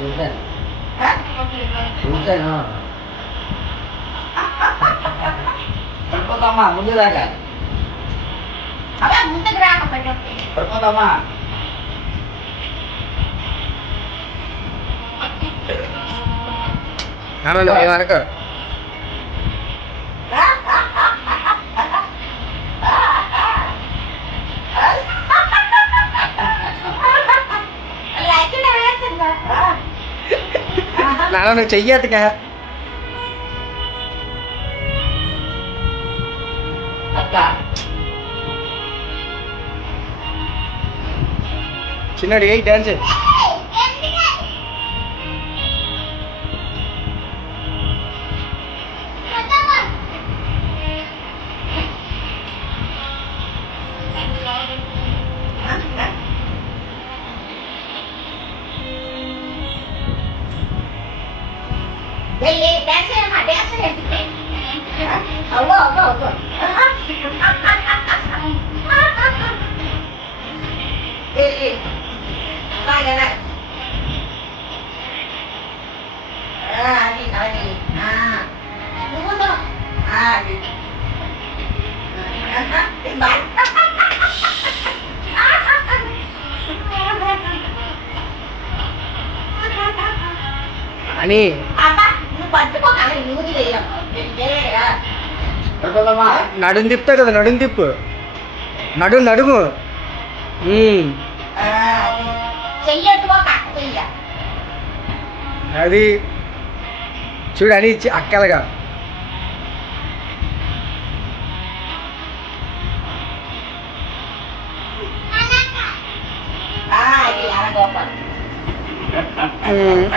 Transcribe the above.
చూశాను చూశాను. పడిపోతామా ముందు దాకా ముందుకు రాకపోతే పడిపోతామా. ఏమనుకో నాన్న నువ్వు చెయ్యట్టుగా అక్క చిన్నడు ఏ డాన్స్ అని పడిపోతామా. నడుము తిప్పుతావు కదా నడుము తిప్పు నడుము అది చూడు అని అక్కలుగా